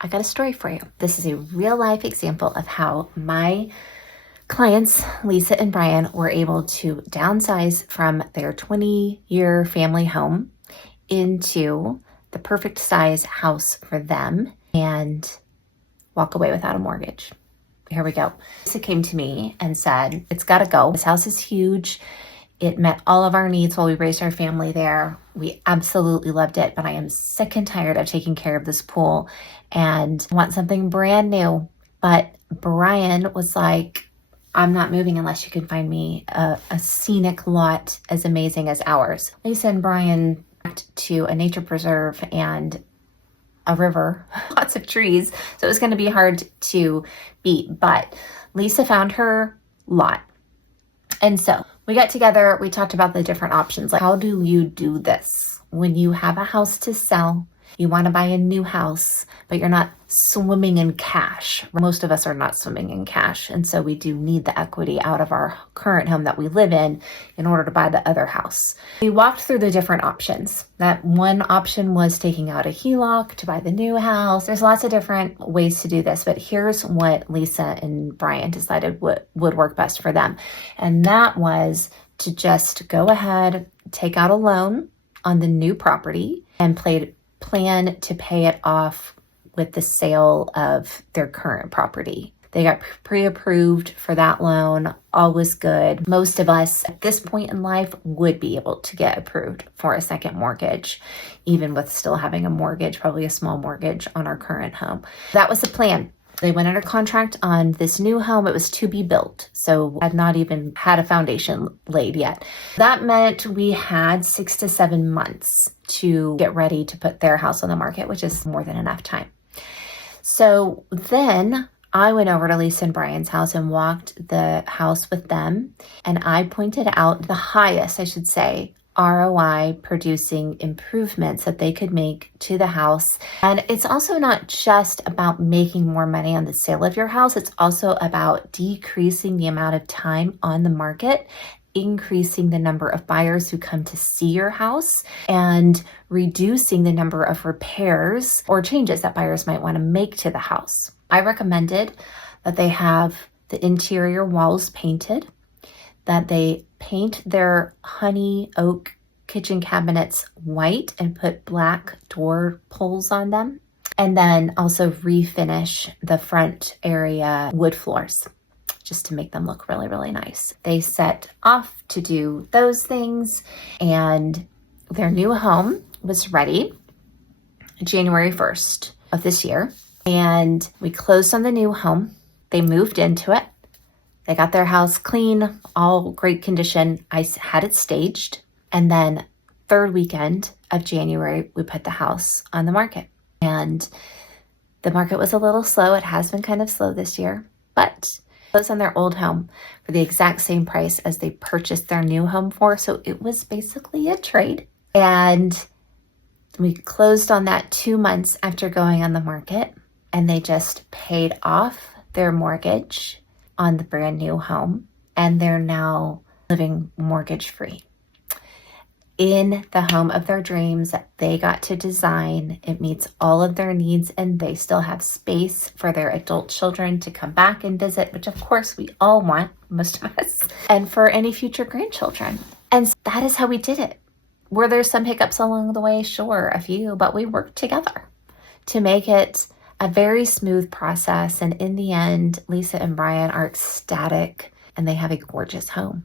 I got a story for you. This is a real life example of how my clients, Lisa and Brian, were able to downsize from their 20-year family home into the perfect size house for them and walk away without a mortgage. Here we go. Lisa came to me and said, it's got to go. This house is huge. It met all of our needs while we raised our family there. We absolutely loved it, but I am sick and tired of taking care of this pool and want something brand new. But Brian was like, I'm not moving unless you can find me a scenic lot as amazing as ours. Lisa and Brian went to a nature preserve and a river, lots of trees. So it was going to be hard to beat, but Lisa found her lot. And so we got together, we talked about the different options. Like, how do you do this? When you have a house to sell, you want to buy a new house, but you're not swimming in cash. Most of us are not swimming in cash. And so we do need the equity out of our current home that we live in order to buy the other house. We walked through the different options. That one option was taking out a HELOC to buy the new house. There's lots of different ways to do this, but here's what Lisa and Brian decided would work best for them. And that was to just go ahead, take out a loan on the new property and plan to pay it off with the sale of their current property. They got pre-approved for that loan. All was good. Most of us at this point in life would be able to get approved for a second mortgage, even with still having a mortgage, probably a small mortgage on our current home. That was the plan. They went under contract on this new home. It was to be built, so had not even had a foundation laid yet. That meant we had 6 to 7 months to get ready to put their house on the market, which is more than enough time. So then I went over to Lisa and Brian's house and walked the house with them, and I pointed out the highest, I should say, ROI producing improvements that they could make to the house. And it's also not just about making more money on the sale of your house. It's also about decreasing the amount of time on the market, increasing the number of buyers who come to see your house, and reducing the number of repairs or changes that buyers might want to make to the house. I recommended that they have the interior walls painted, that they paint their honey oak kitchen cabinets white and put black door pulls on them, and then also refinish the front area wood floors just to make them look really, really nice. They set off to do those things, and their new home was ready January 1st of this year, and we closed on the new home. They moved into it. They got their house clean, all great condition. I had it staged. And then third weekend of January, we put the house on the market. And the market was a little slow. It has been kind of slow this year, but it was on their old home for the exact same price as they purchased their new home for. So it was basically a trade. And we closed on that 2 months after going on the market, and they just paid off their mortgage on the brand new home, and they're now living mortgage free in the home of their dreams that they got to design. It meets all of their needs, and they still have space for their adult children to come back and visit, which of course we all want, most of us, and for any future grandchildren. And that is how we did it. Were there some hiccups along the way? Sure, a few, but we worked together to make it a very smooth process. And in the end, Lisa and Brian are ecstatic, and they have a gorgeous home.